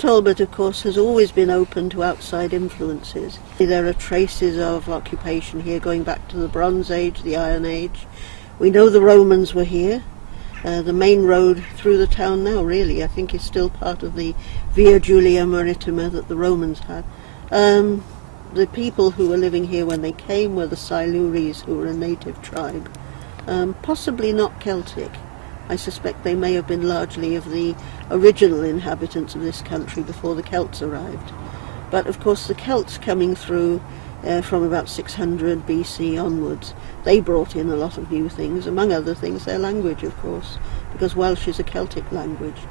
Talbot, of course, has always been open to outside influences. There are traces of occupation here going back to the Bronze Age, the Iron Age. We know the Romans were here. The main road through the town now, really, I think is still part of the Via Julia Maritima that the Romans had. The people who were living here when they came were the Silures, who were a native tribe, possibly not Celtic. I suspect they may have been largely of the original inhabitants of this country before the Celts arrived. But of course the Celts coming through from about 600 BC onwards, they brought in a lot of new things, among other things their language, of course, because Welsh is a Celtic language.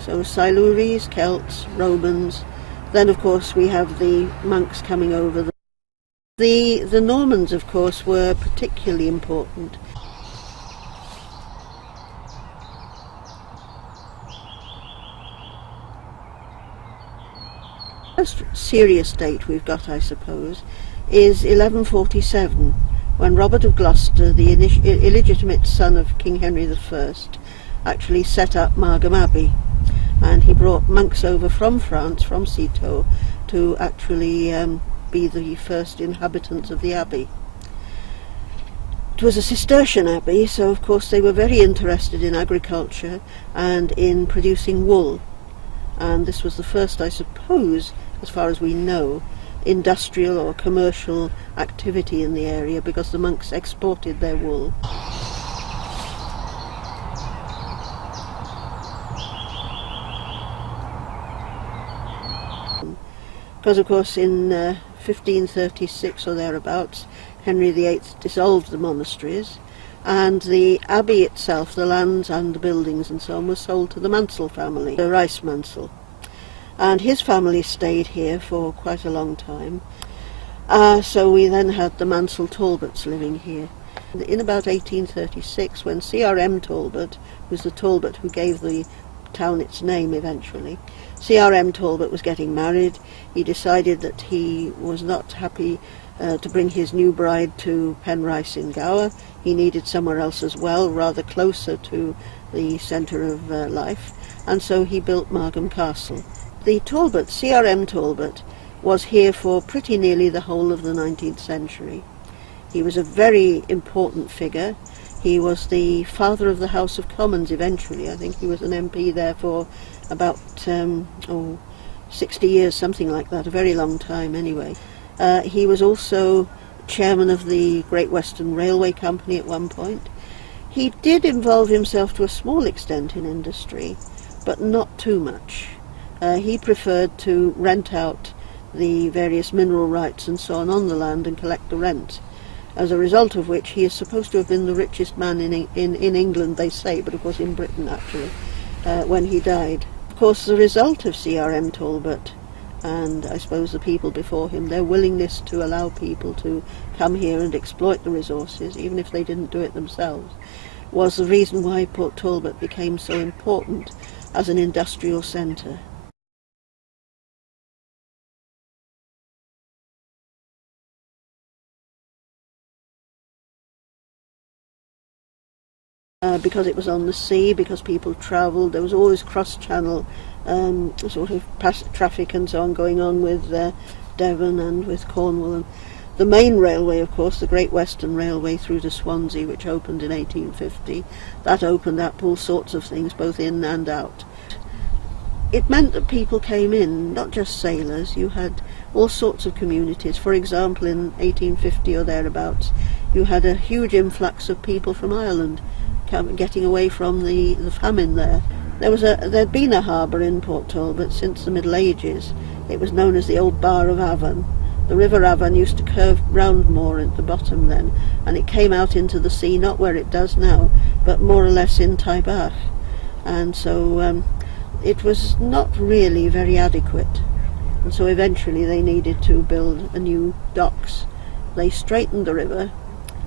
So Silures, Celts, Romans, then of course we have the monks coming over. The Normans, of course, were particularly important. The most serious date we've got, I suppose, is 1147, when Robert of Gloucester, the illegitimate son of King Henry I, actually set up Margam Abbey, and he brought monks over from France, from Citeaux, to actually be the first inhabitants of the abbey. It was a Cistercian abbey, so of course they were very interested in agriculture and in producing wool, and this was the first, I suppose, as far as we know, industrial or commercial activity in the area, because the monks exported their wool. Because of course in 1536 or thereabouts, Henry VIII dissolved the monasteries, and the abbey itself, the lands and the buildings and so on, was sold to the Mansell family, the Rice Mansell. And his family stayed here for quite a long time. So we then had the Mansell Talbots living here. In about 1836, when C.R.M. Talbot, who's the Talbot who gave the town its name eventually, C.R.M. Talbot was getting married. He decided that he was not happy to bring his new bride to Penrice in Gower. He needed somewhere else as well, rather closer to the centre of life, and so he built Margam Castle. The Talbot, C.R.M. Talbot, was here for pretty nearly the whole of the 19th century. He was a very important figure. He was the father of the House of Commons eventually. I think he was an MP there for about 60 years, something like that, a very long time anyway. He was also chairman of the Great Western Railway Company at one point. He did involve himself to a small extent in industry, but not too much. He preferred to rent out the various mineral rights and so on the land and collect the rent, as a result of which he is supposed to have been the richest man in England, they say, but of course in Britain actually, when he died. Of course the result of C.R.M. Talbot, and I suppose the people before him, their willingness to allow people to come here and exploit the resources, even if they didn't do it themselves, was the reason why Port Talbot became so important as an industrial centre. Because it was on the sea, because people travelled, there was always cross-channel sort of traffic and so on going on with Devon and with Cornwall. And the main railway, of course, the Great Western Railway through to Swansea, which opened in 1850, that opened up all sorts of things, both in and out. It meant that people came in, not just sailors. You had all sorts of communities. For example, in 1850 or thereabouts, you had a huge influx of people from Ireland getting away from the famine there. There'd been a harbour in Port Talbot since the Middle Ages. It was known as the Old Bar of Avon. The River Avon used to curve round more at the bottom then, and it came out into the sea, not where it does now, but more or less in Taibach. And so it was not really very adequate. And so eventually they needed to build a new docks. They straightened the river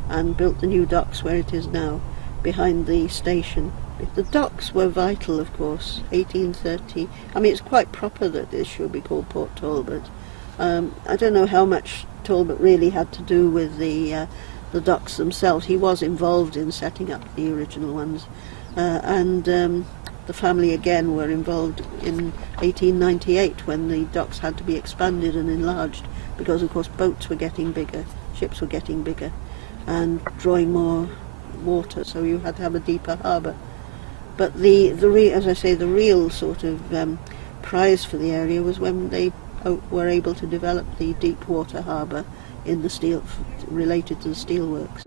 and built the new docks where it is now, behind the station. The docks were vital, of course, 1830. I mean, it's quite proper that this should be called Port Talbot. I don't know how much Talbot really had to do with the docks themselves. He was involved in setting up the original ones. the family again were involved in 1898 when the docks had to be expanded and enlarged because, of course, boats were getting bigger, ships were getting bigger and drawing more water, so you had to have a deeper harbour. But as I say, the real sort of prize for the area was when they were able to develop the deep water harbour in the steel, related to the steelworks.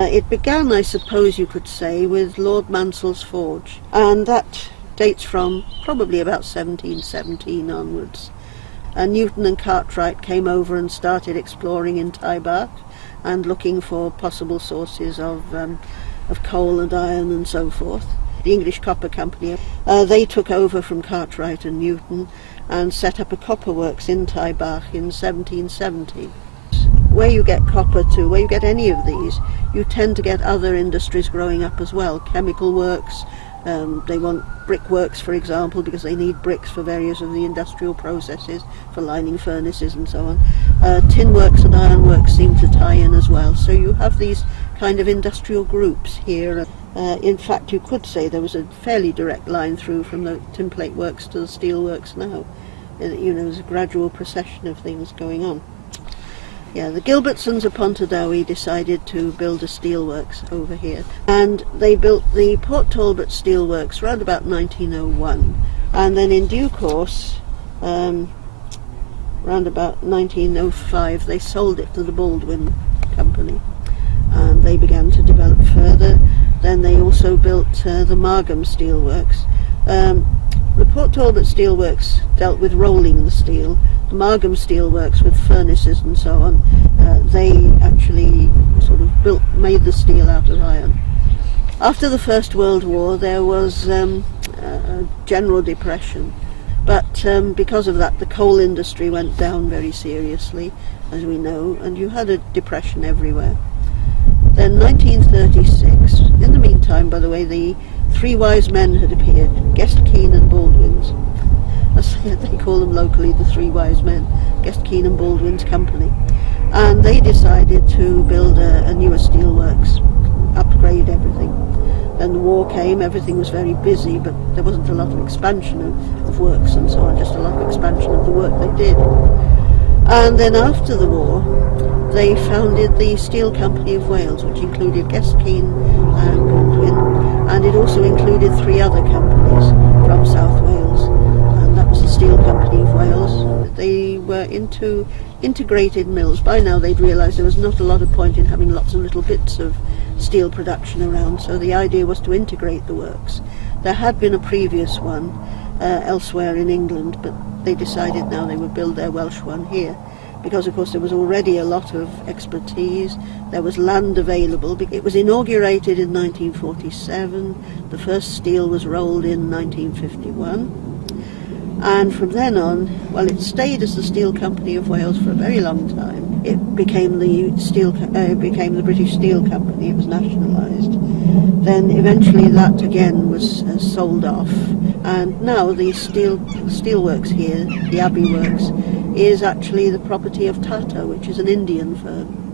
It began, I suppose you could say, with Lord Mansell's forge, and that dates from probably about 1717 onwards. Newton and Cartwright came over and started exploring in Taibach and looking for possible sources of coal and iron and so forth. The English Copper Company, they took over from Cartwright and Newton and set up a copper works in Taibach in 1770. Where you get copper to, where you get any of these, you tend to get other industries growing up as well. Chemical works, they want brickworks, for example, because they need bricks for various of the industrial processes, for lining furnaces and so on. Tin works and iron works seem to tie in as well. So you have these kind of industrial groups here. In fact, you could say there was a fairly direct line through from the tin plate works to the steel works now. There's a gradual procession of things going on. Yeah, the Gilbertsons of Pontardawe decided to build a steelworks over here, and they built the Port Talbot Steelworks around about 1901, and then in due course, around about 1905, they sold it to the Baldwin Company, and they began to develop further. Then they also built the Margam Steelworks. The Port Talbot Steelworks dealt with rolling the steel. The Margam Steelworks with furnaces and so on, they actually sort of made the steel out of iron. After the First World War there was a general depression, but because of that the coal industry went down very seriously, as we know, and you had a depression everywhere. Then 1936, in the meantime, by the way, the three wise men had appeared, Guest, Keane and Baldwin's. They call them locally the three wise men, Guest, Keane and Baldwin's Company. And they decided to build a newer steelworks, upgrade everything. Then the war came, everything was very busy, but there wasn't a lot of expansion of works and so on, just a lot of expansion of the work they did. And then after the war, they founded the Steel Company of Wales, which included Guest, Keane and Baldwin, and it also included three other companies from South Wales, and that was the Steel Company of Wales. They were into integrated mills. By now they'd realised there was not a lot of point in having lots of little bits of steel production around, so the idea was to integrate the works. There had been a previous one elsewhere in England, but they decided now they would build their Welsh one here, because of course there was already a lot of expertise, there was land available. It was inaugurated in 1947, the first steel was rolled in 1951, and from then on, well, it stayed as the Steel Company of Wales for a very long time. It became the British Steel Company, it was nationalised. Then eventually that again was sold off, and now the steelworks here, the Abbey Works, is actually the property of Tata, which is an Indian firm.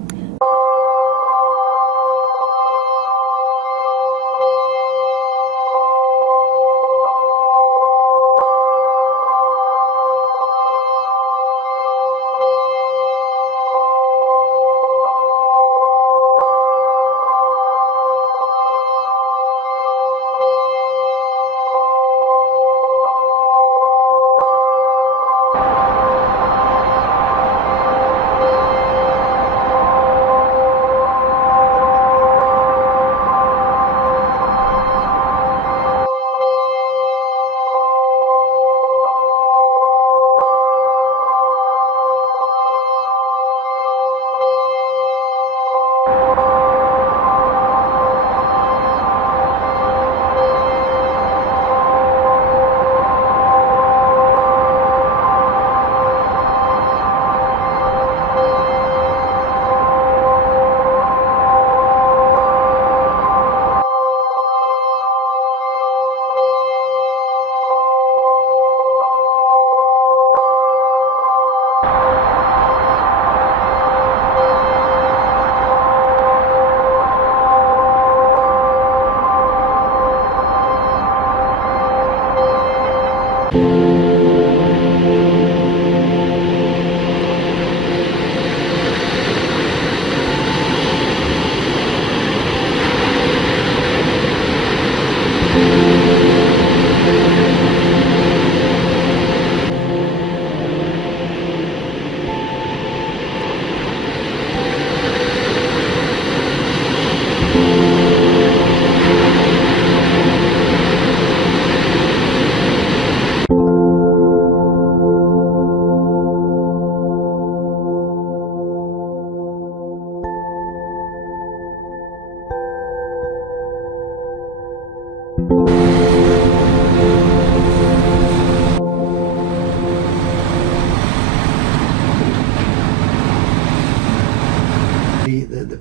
The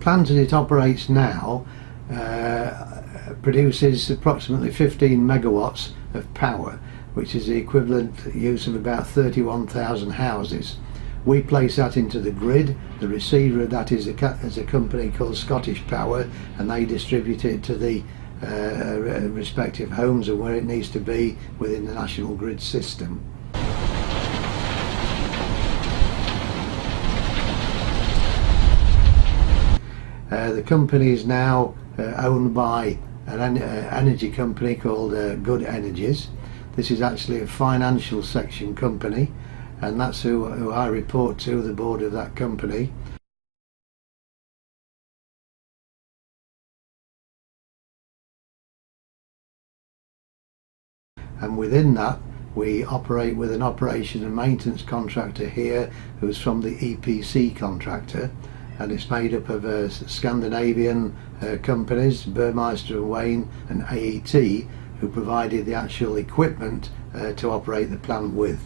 plant as it operates now produces approximately 15 megawatts of power, which is the equivalent use of about 31,000 houses. We place that into the grid. The receiver of that is a company called Scottish Power, and they distribute it to the respective homes and where it needs to be within the national grid system. The company is now owned by an energy company called Good Energies. This is actually a financial section company, and that's who I report to, the board of that company. And within that, we operate with an operation and maintenance contractor here who's from the EPC contractor, and it's made up of Scandinavian companies, Burmeister and Wain and AET, who provided the actual equipment to operate the plant with.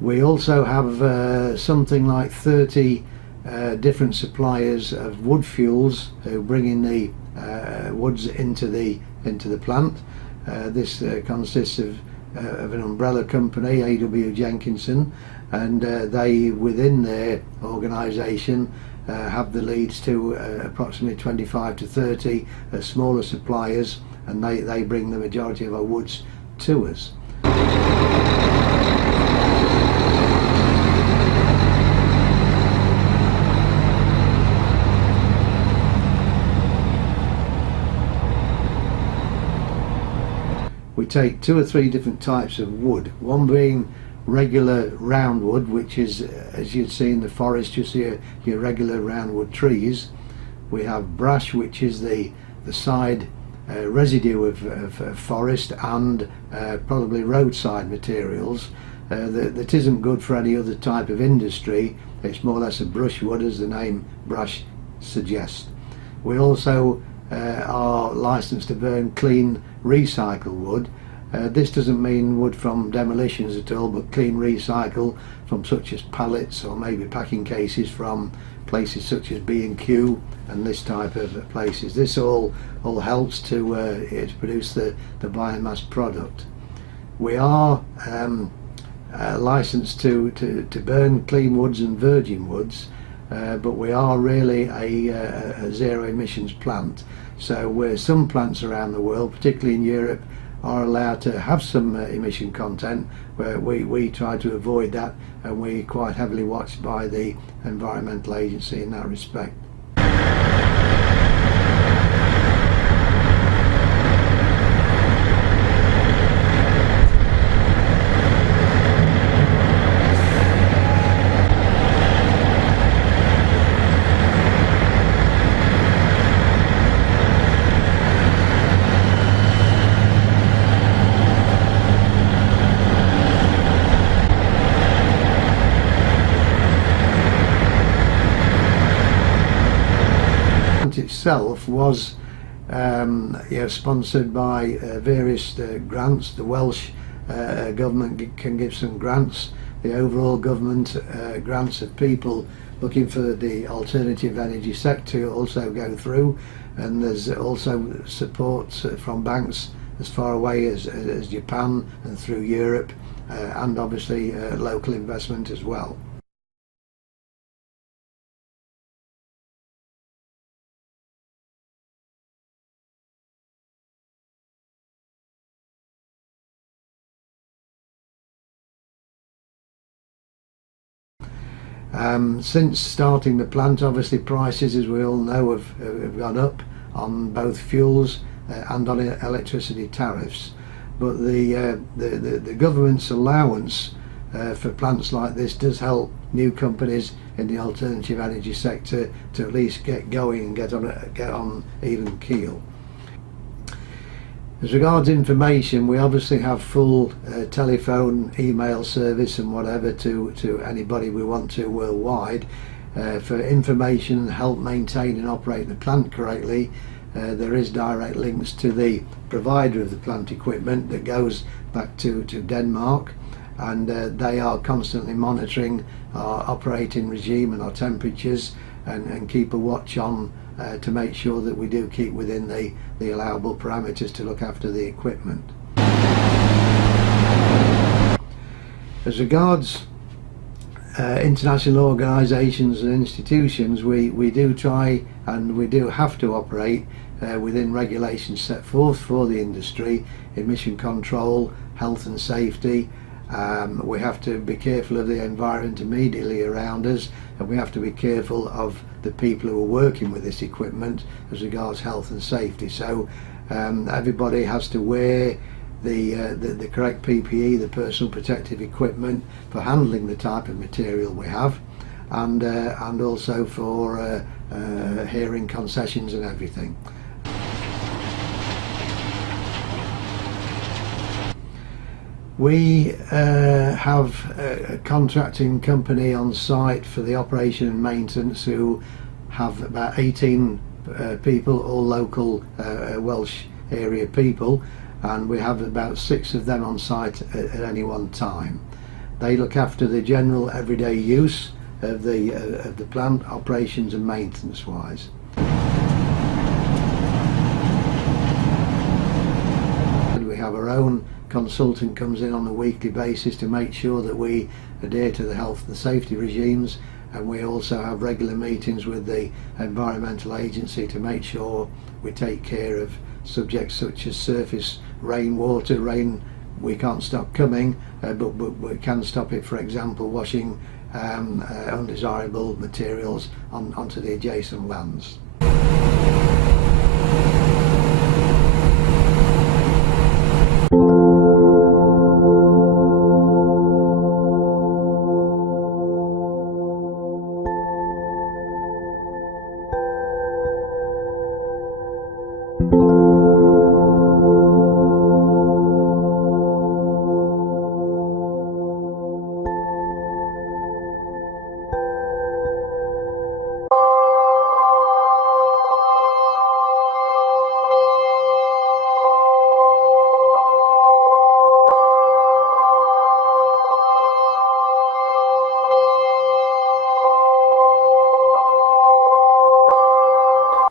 We also have something like 30 different suppliers of wood fuels who bring in the woods into the plant. This consists of an umbrella company, A.W. Jenkinson, and they, within their organisation, have the leads to approximately 25 to 30 smaller suppliers, and they bring the majority of our woods to us. We take 2 or 3 different types of wood, one being regular roundwood, which is, as you'd see in the forest, you see your regular roundwood trees. We have brash, which is the side residue of forest and probably roadside materials that isn't good for any other type of industry. It's more or less a brushwood, as the name brash suggests. We also are licensed to burn clean recycled wood. This doesn't mean wood from demolitions at all, but clean recycle from such as pallets or maybe packing cases from places such as B&Q and this type of places. This all helps to produce the biomass product. We are licensed to burn clean woods and virgin woods, but we are really a zero emissions plant. So where some plants around the world, particularly in Europe, are allowed to have some emission content, where we try to avoid that, and we're quite heavily watched by the Environmental Agency in that respect. Itself was sponsored by various grants. The Welsh government can give some grants. The overall government grants of people looking for the alternative energy sector also go through, and there's also support from banks as far away as Japan and through Europe, and obviously local investment as well. Since starting the plant, obviously prices, as we all know, have gone up on both fuels and on electricity tariffs. But the government's allowance for plants like this does help new companies in the alternative energy sector to at least get going and get on even keel. As regards information, we obviously have full telephone, email service and whatever to anybody we want to worldwide. For information and help maintain and operate the plant correctly, there is direct links to the provider of the plant equipment that goes back to Denmark, and they are constantly monitoring our operating regime and our temperatures and keep a watch on to make sure that we do keep within the allowable parameters to look after the equipment. As regards international organisations and institutions, we do try and we do have to operate within regulations set forth for the industry, emission control, health and safety. We have to be careful of the environment immediately around us, and we have to be careful of the people who are working with this equipment as regards health and safety. So everybody has to wear the correct PPE, the personal protective equipment, for handling the type of material we have, and also for hearing concessions and everything. We have a contracting company on site for the operation and maintenance who have about 18 people, all local Welsh area people, and we have about 6 of them on site at any one time. They look after the general everyday use of the plant, operations and maintenance wise. And we have our own consultant comes in on a weekly basis to make sure that we adhere to the health and safety regimes, and we also have regular meetings with the environmental agency to make sure we take care of subjects such as surface rainwater. Rain we can't stop coming, but we can stop it, for example, washing undesirable materials onto the adjacent lands.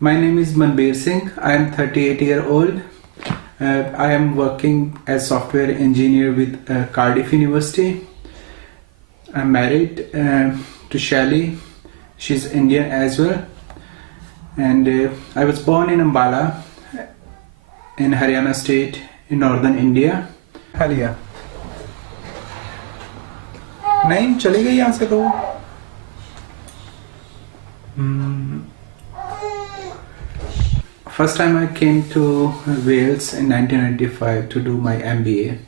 My name is Manbir Singh. I am 38-year-old. I am working as software engineer with Cardiff University. I'm married to Shelly. She's Indian as well. And I was born in Ambala in Haryana state in northern India. Halia. नहीं चली गई यहाँ से तो First time I came to Wales in 1995 to do my MBA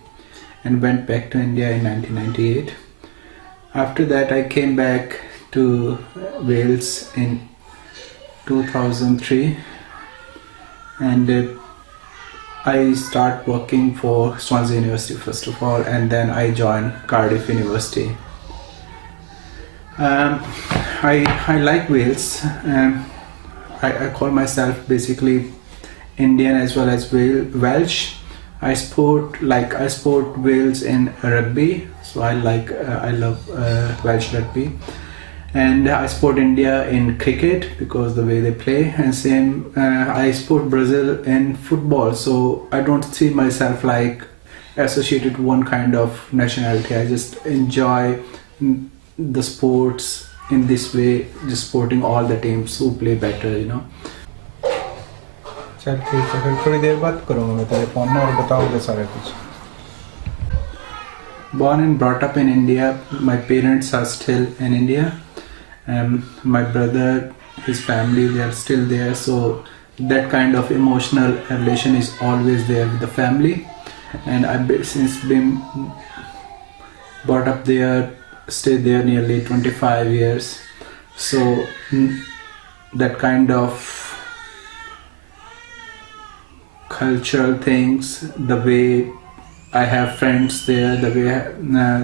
and went back to India in 1998. After that I came back to Wales in 2003 and I started working for Swansea University first of all, and then I joined Cardiff University. I like Wales. I call myself basically Indian as well as Welsh. I sport Wales in rugby, so I love Welsh rugby, and I support India in cricket because the way they play, and same I support Brazil in football. So I don't see myself like associated with one kind of nationality. I just enjoy the sports in this way, just supporting all the teams who play better, you know. चल ठीक है, फिर थोड़ी देर बाद करूँगा मैं तेरे phone में और बताऊँगा सारा कुछ. Born and brought up in India. My parents are still in India. My brother, his family, they are still there. So that kind of emotional relation is always there with the family. And I've since been brought up there, stayed there nearly 25 years. So that kind of cultural things, the way I have friends there, the way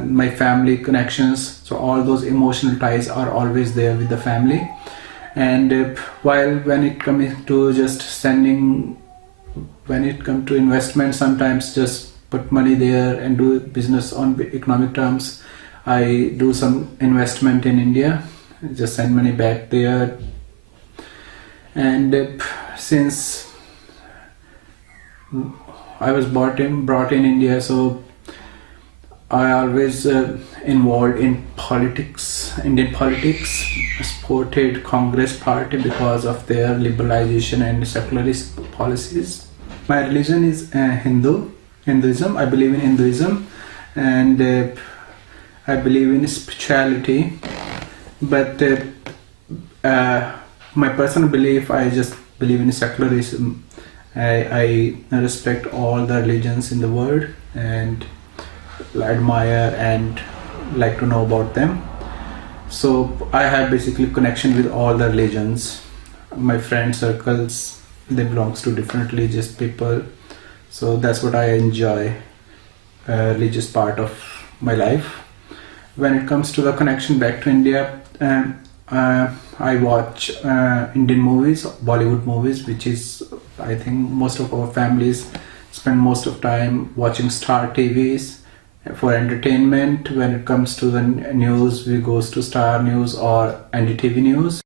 my family connections, so all those emotional ties are always there with the family. And while when it comes to just sending, when it comes to investment, sometimes just put money there and do business on economic terms. I do some investment in India, just send money back there. And since I was brought in India, so I always involved in politics, Indian politics. Supported Congress party because of their liberalization and secularist policies. My religion is Hinduism. I believe in Hinduism, and I believe in spirituality. But my personal belief, I just believe in secularism. I respect all the religions in the world and admire and like to know about them. So I have basically connection with all the religions. My friend circles, they belongs to different religious people. So that's what I enjoy, religious part of my life. When it comes to the connection back to India, I watch Indian movies, Bollywood movies, which is, I think most of our families spend most of time watching Star TVs for entertainment. When it comes to the news, we goes to Star News or NDTV News.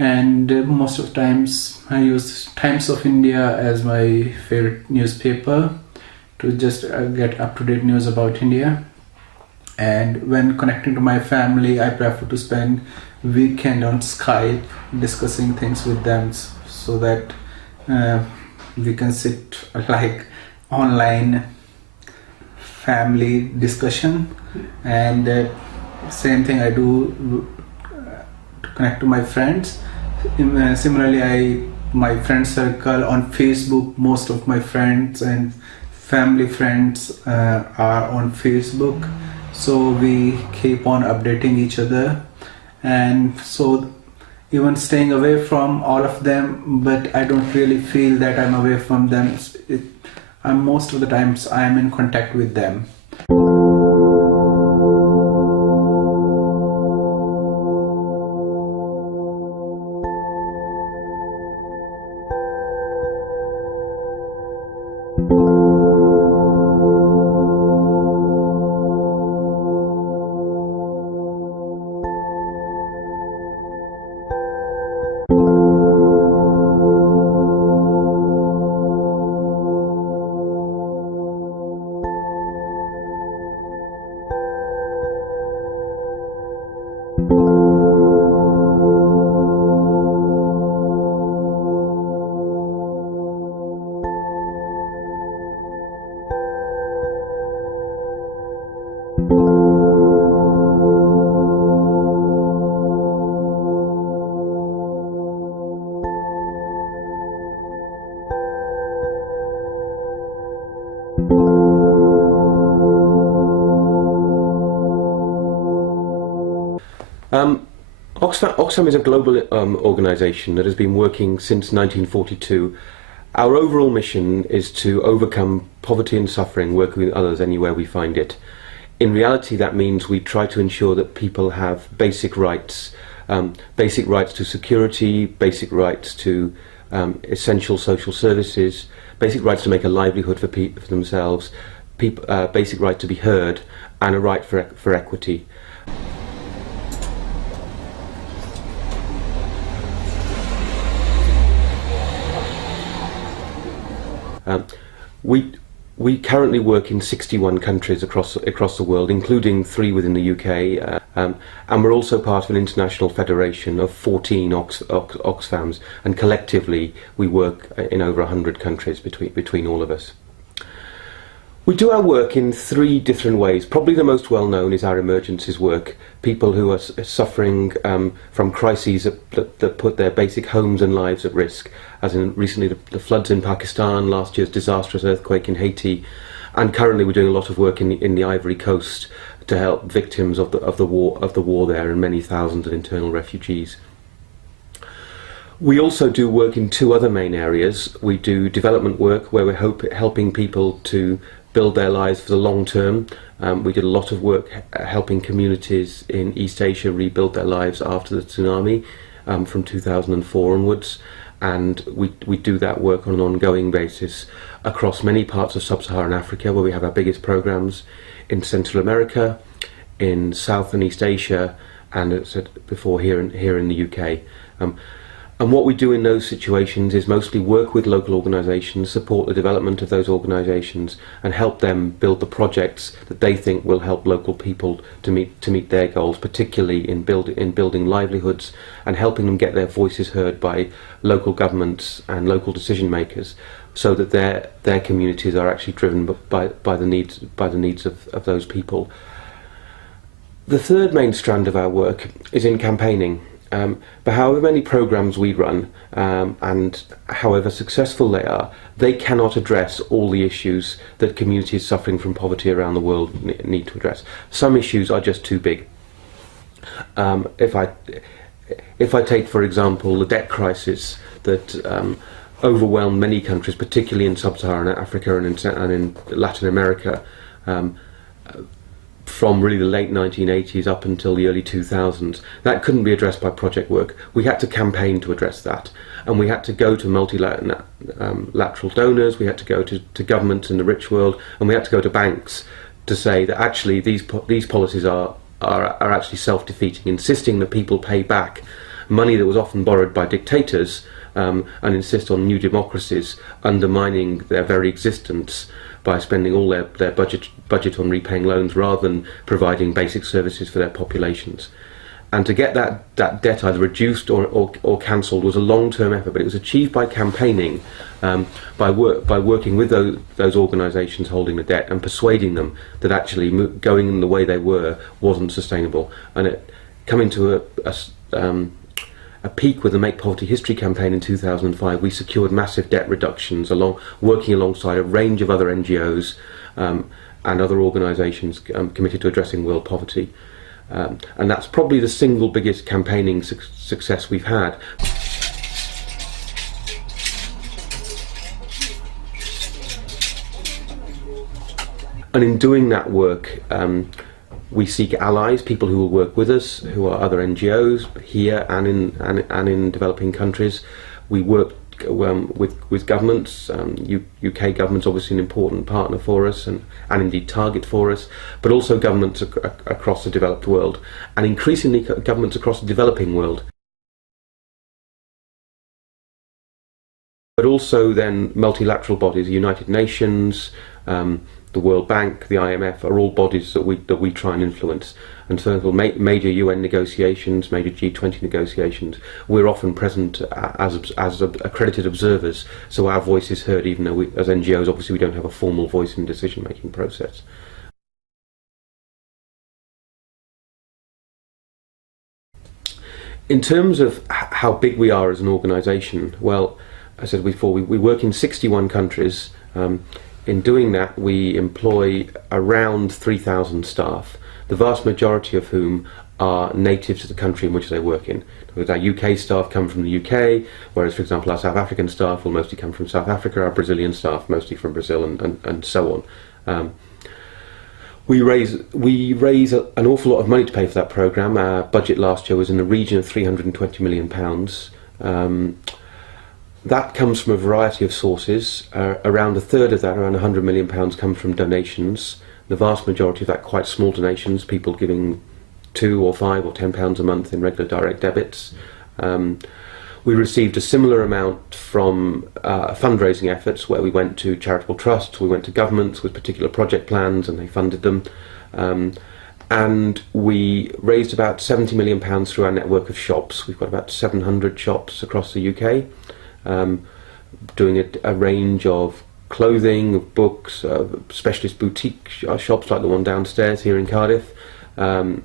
And most of times I use Times of India as my favorite newspaper to just get up-to-date news about India. And when connecting to my family, I prefer to spend weekend on Skype discussing things with them, so that we can sit like online family discussion. And same thing I do to connect to my friends. Similarly, my friend circle on Facebook, most of my friends and family friends are on Facebook, so we keep on updating each other. And so even staying away from all of them, but I don't really feel that I'm away from them. Most of the times I am in contact with them. Oxfam is a global organisation that has been working since 1942. Our overall mission is to overcome poverty and suffering, working with others anywhere we find it. In reality, that means we try to ensure that people have basic rights to security, basic rights to essential social services, basic rights to make a livelihood for themselves, basic right to be heard, and a right for equity. We currently work in 61 countries across the world, including 3 within the UK, and we're also part of an international federation of 14 Oxfams, and collectively we work in over 100 countries between all of us. We do our work in three different ways. Probably the most well known is our emergencies work. People who are suffering from crises that put their basic homes and lives at risk, as in recently the floods in Pakistan, last year's disastrous earthquake in Haiti, and currently we're doing a lot of work in the Ivory Coast to help victims of the war there, and many thousands of internal refugees. We also do work in two other main areas. We do development work where we're helping people to build their lives for the long term. We did a lot of work helping communities in East Asia rebuild their lives after the tsunami from 2004 onwards, and we do that work on an ongoing basis across many parts of sub-Saharan Africa, where we have our biggest programs, in Central America, in South and East Asia, and as I said before, here in the UK. And what we do in those situations is mostly work with local organisations, support the development of those organisations, and help them build the projects that they think will help local people to meet their goals, particularly in building livelihoods and helping them get their voices heard by local governments and local decision makers, so that their communities are actually driven by the needs of those people. The third main strand of our work is in campaigning. But however many programs we run and however successful they are, they cannot address all the issues that communities suffering from poverty around the world need to address. Some issues are just too big. If I take, for example, the debt crisis that overwhelmed many countries, particularly in sub-Saharan Africa and in Latin America, from really the late 1980s up until the early 2000s, that couldn't be addressed by project work. We had to campaign to address that, and we had to go to multilateral donors, we had to go to governments in the rich world, and we had to go to banks to say that actually these policies are actually self-defeating, insisting that people pay back money that was often borrowed by dictators, and insist on new democracies, undermining their very existence by spending all their budget on repaying loans rather than providing basic services for their populations. And to get that debt either reduced or cancelled was a long-term effort, but it was achieved by campaigning, by working with those organisations holding the debt and persuading them that actually going in the way they were wasn't sustainable. And it coming to a peak with the Make Poverty History campaign in 2005, we secured massive debt reductions working alongside a range of other NGOs and other organisations committed to addressing world poverty. And that's probably the single biggest campaigning success we've had. And in doing that work, we seek allies, people who will work with us, who are other NGOs here and in developing countries. We work with governments. UK government's obviously an important partner for us and indeed target for us, but also governments across the developed world, and increasingly governments across the developing world. But also then multilateral bodies, the United Nations, the World Bank, the IMF, are all bodies that we try and influence. And so major UN negotiations, major G20 negotiations, we're often present as accredited observers, so our voice is heard, even though as NGOs obviously we don't have a formal voice in the decision-making process. In terms of how big we are as an organisation, well, as I said before, we work in 61 countries. In doing that, we employ around 3,000 staff, the vast majority of whom are native to the country in which they work in. Our UK staff come from the UK, whereas, for example, our South African staff will mostly come from South Africa, our Brazilian staff mostly from Brazil, and so on. We raise an awful lot of money to pay for that programme. Our budget last year was in the region of £320 million. That comes from a variety of sources. Around a third of that, around £100 million, come from donations. The vast majority of that quite small donations, people giving £2 or £5 or £10 a month in regular direct debits. We received a similar amount from fundraising efforts, where we went to charitable trusts, we went to governments with particular project plans and they funded them. And we raised about £70 million through our network of shops. We've got about 700 shops across the UK. Doing a range of clothing, of books, specialist boutique shops like the one downstairs here in Cardiff. And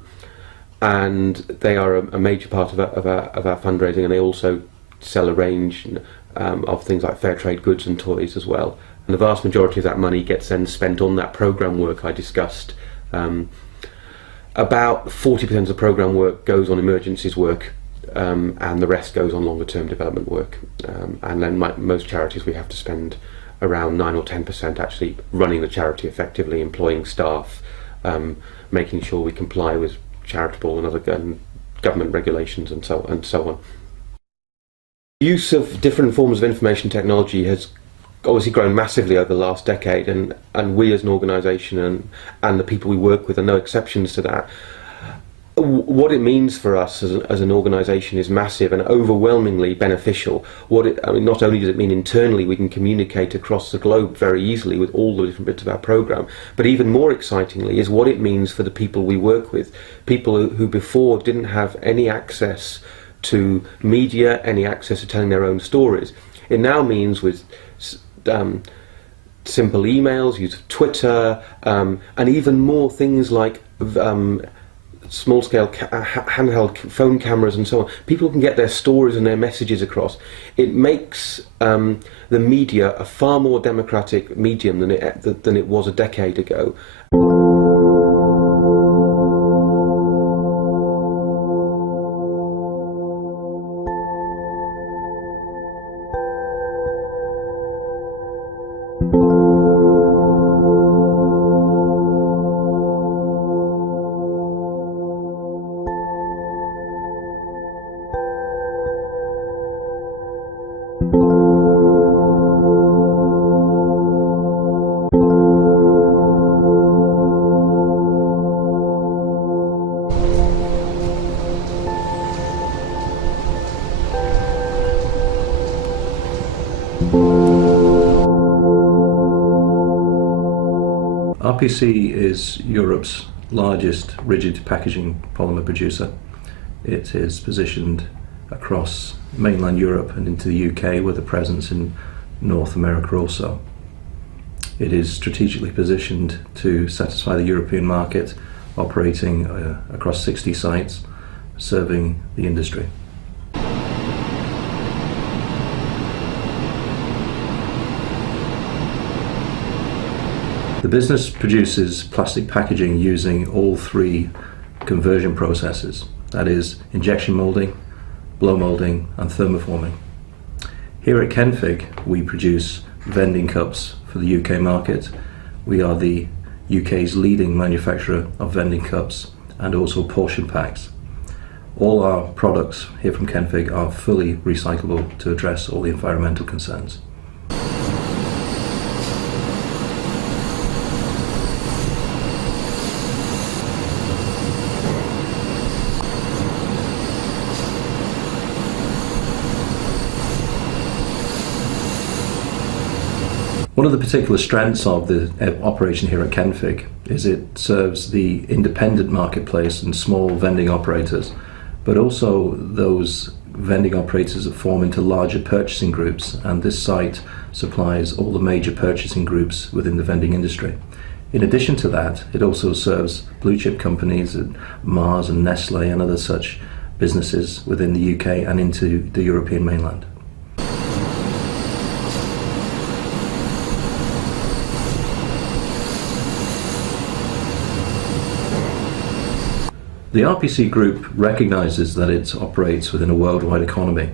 they are a major part of our fundraising, and they also sell a range of things like fair trade goods and toys as well. And the vast majority of that money gets then spent on that programme work I discussed. About 40% of the programme work goes on emergencies work, and the rest goes on longer term development work. And then most charities, we have to spend around 9 or 10% actually running the charity effectively, employing staff, making sure we comply with charitable and other government regulations and so on. Use of different forms of information technology has obviously grown massively over the last decade, and we as an organisation and the people we work with are no exceptions to that. What it means for us as an organisation is massive and overwhelmingly beneficial. Not only does it mean internally we can communicate across the globe very easily with all the different bits of our programme, but even more excitingly is what it means for the people we work with. People who before didn't have any access to media, any access to telling their own stories. It now means with simple emails, use of Twitter, and even more things like small-scale handheld phone cameras and so on. People can get their stories and their messages across. It makes the media a far more democratic medium than it was a decade ago. RPC is Europe's largest rigid packaging polymer producer. It is positioned across mainland Europe and into the UK, with a presence in North America also. It is strategically positioned to satisfy the European market, operating across 60 sites, serving the industry. The business produces plastic packaging using all three conversion processes, that is, injection moulding, blow moulding and thermoforming. Here at Kenfig, we produce vending cups for the UK market. We are the UK's leading manufacturer of vending cups and also portion packs. All our products here from Kenfig are fully recyclable to address all the environmental concerns. One of the particular strengths of the operation here at Kenfig is it serves the independent marketplace and small vending operators, but also those vending operators that form into larger purchasing groups, and this site supplies all the major purchasing groups within the vending industry. In addition to that, it also serves blue chip companies, Mars and Nestle and other such businesses within the UK and into the European mainland. The RPC Group recognises that it operates within a worldwide economy.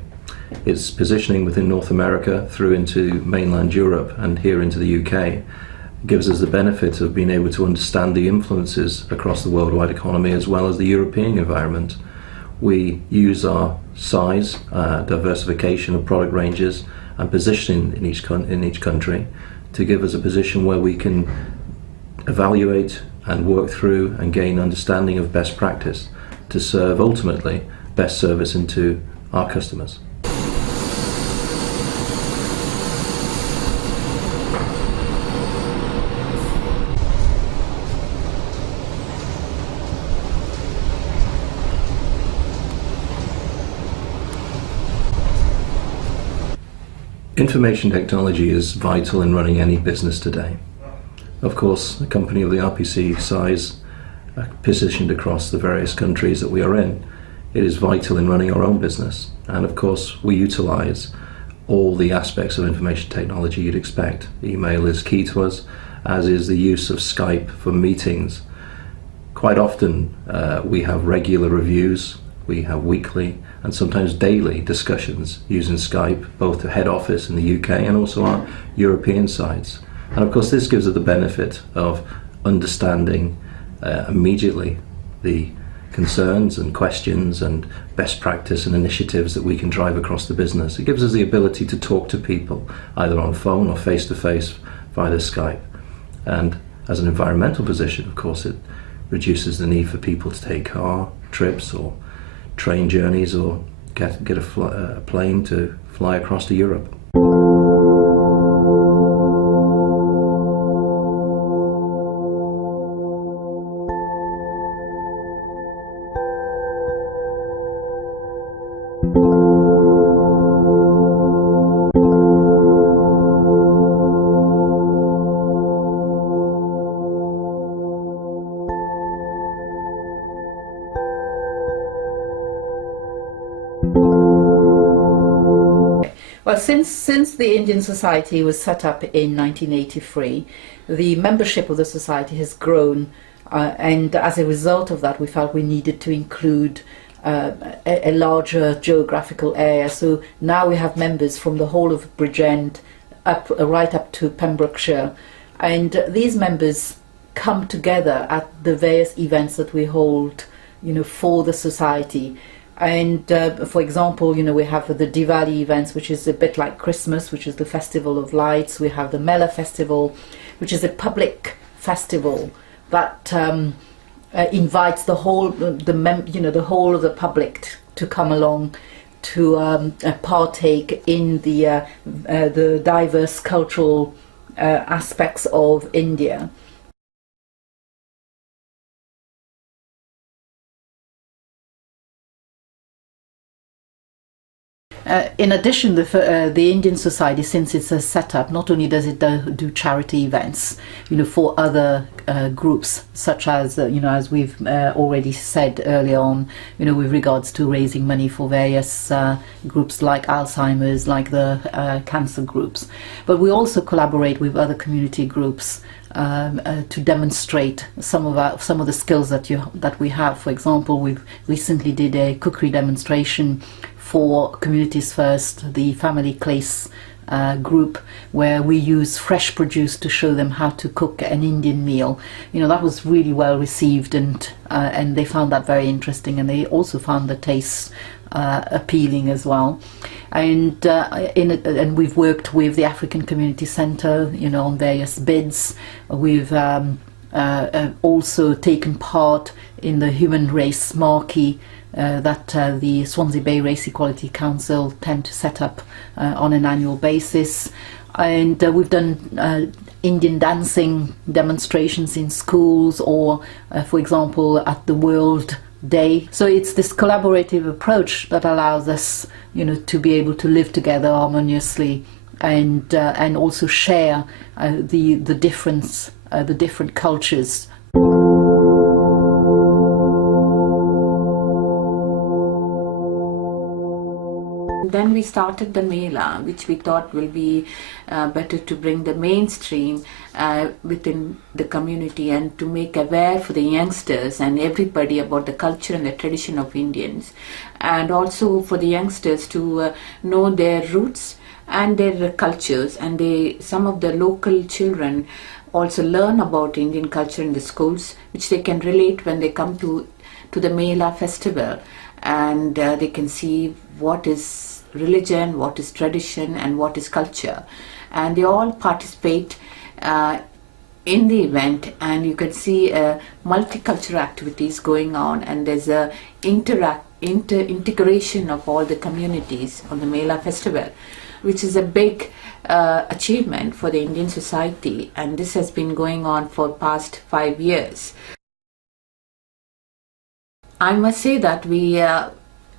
Its positioning within North America through into mainland Europe and here into the UK gives us the benefit of being able to understand the influences across the worldwide economy as well as the European environment. We use our size, diversification of product ranges and positioning in each country to give us a position where we can evaluate and work through and gain understanding of best practice to serve ultimately best service into our customers. Information technology is vital in running any business today. Of course, a company of the RPC size, positioned across the various countries that we are in, it is vital in running our own business. And of course, we utilize all the aspects of information technology you'd expect. Email is key to us, as is the use of Skype for meetings. Quite often, we have regular reviews, we have weekly and sometimes daily discussions using Skype, both to head office in the UK and also our European sites. And of course, this gives us the benefit of understanding immediately the concerns and questions and best practice and initiatives that we can drive across the business. It gives us the ability to talk to people either on phone or face to face via Skype. And as an environmental position, of course, it reduces the need for people to take car trips or train journeys or get a plane to fly across to Europe. Well, since the Indian Society was set up in 1983, the membership of the society has grown, and as a result of that, we felt we needed to include a larger geographical area. So now we have members from the whole of Bridgend, right up to Pembrokeshire, and these members come together at the various events that we hold, for the society. And for example, we have the Diwali events, which is a bit like Christmas, which is the Festival of Lights. We have the Mela Festival, which is a public festival that invites the whole, the whole of the public to come along to partake in the diverse cultural aspects of India. In addition, the Indian Society, since it's a setup, not only does it do charity events, for other groups, such as, as we've already said earlier on, with regards to raising money for various groups like Alzheimer's, like the cancer groups. But we also collaborate with other community groups to demonstrate some of the skills that we have. For example, we recently did a cookery demonstration for Communities First, the Family Place group, where we use fresh produce to show them how to cook an Indian meal. That was really well received, and they found that very interesting, and they also found the taste appealing as well. And and we've worked with the African Community Centre, on various bids. We've also taken part in the Human Race Marquee that the Swansea Bay Race Equality Council tend to set up on an annual basis. And we've done Indian dancing demonstrations in schools, or for example at the World Day. So it's this collaborative approach that allows us, to be able to live together harmoniously and also share the different cultures. Then we started the Mela, which we thought will be better to bring the mainstream within the community and to make aware for the youngsters and everybody about the culture and the tradition of Indians, and also for the youngsters to know their roots and their cultures, and some of the local children also learn about Indian culture in the schools, which they can relate when they come to the Mela festival, and they can see what is religion, what is tradition, and what is culture. And they all participate in the event, and you can see multicultural activities going on, and there's a integration of all the communities on the Mela festival, which is a big achievement for the Indian society, and this has been going on for past 5 years. I must say that we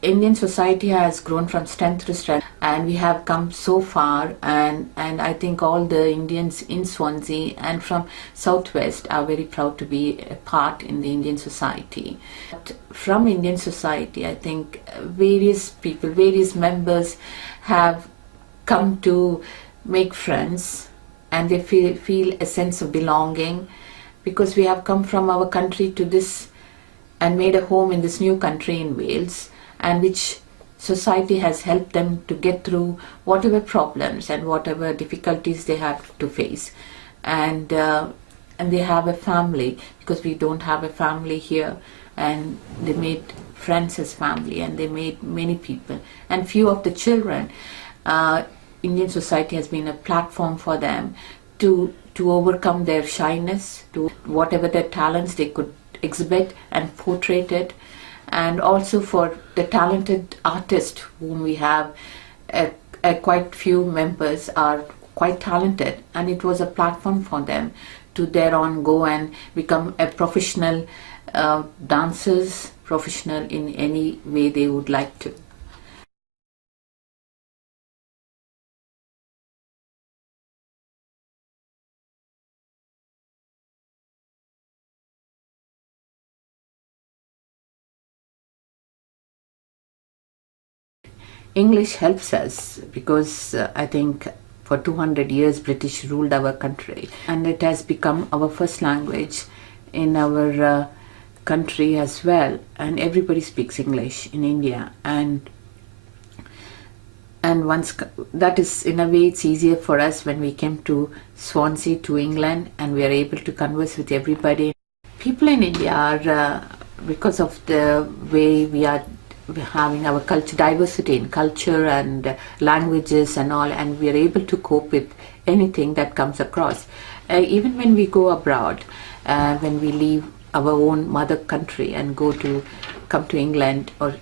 Indian society has grown from strength to strength, and we have come so far, and I think all the Indians in Swansea and from Southwest are very proud to be a part in the Indian society. But from Indian society, I think various people, various members have come to make friends, and they feel a sense of belonging, because we have come from our country to this and made a home in this new country in Wales, and which society has helped them to get through whatever problems and whatever difficulties they have to face, and they have a family, because we don't have a family here, and they made friends as family, and they made many people, and few of the children, Indian society has been a platform for them to overcome their shyness, to whatever their talents they could exhibit and portray it, and also for the talented artists whom we have, quite few members are quite talented, and it was a platform for them to thereon go and become a professional dancers, professional in any way they would like to. English helps us because I think for 200 years British ruled our country, and it has become our first language in our country as well, and everybody speaks English in India, and once that is, in a way, it's easier for us when we came to Swansea, to England, and we are able to converse with everybody. People in India are, because of the way we are having our culture, diversity in culture and languages and all, and we are able to cope with anything that comes across. Even when we go abroad, when we leave our own mother country and come to England or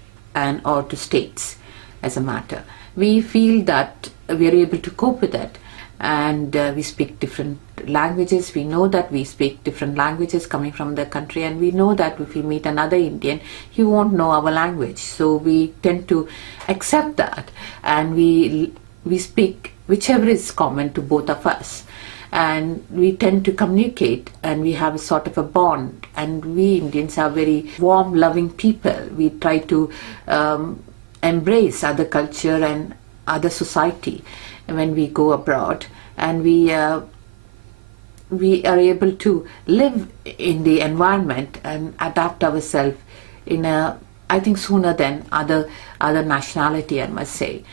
to States, as a matter, we feel that we are able to cope with it, and we speak different languages. We know that we speak different languages coming from the country, and we know that if we meet another Indian, he won't know our language, so we tend to accept that, and we speak whichever is common to both of us, and we tend to communicate, and we have a sort of a bond. And we Indians are very warm, loving people. We try to embrace other culture and other society when we go abroad, and we are able to live in the environment and adapt ourselves in I think sooner than other nationality, I must say.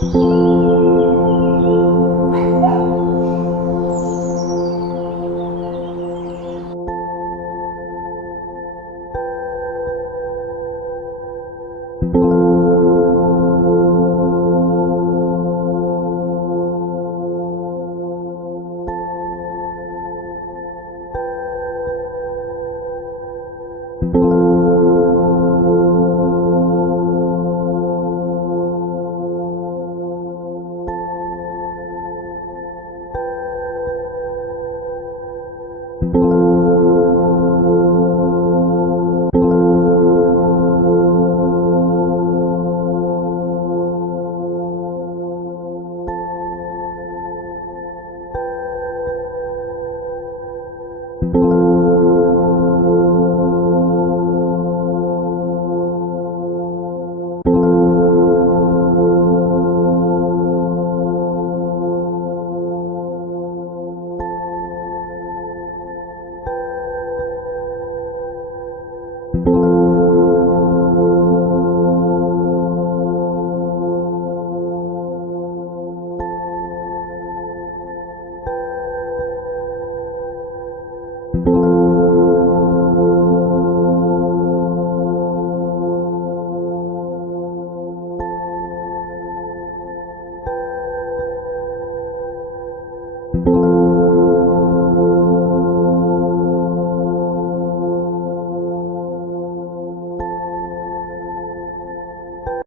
Thank you.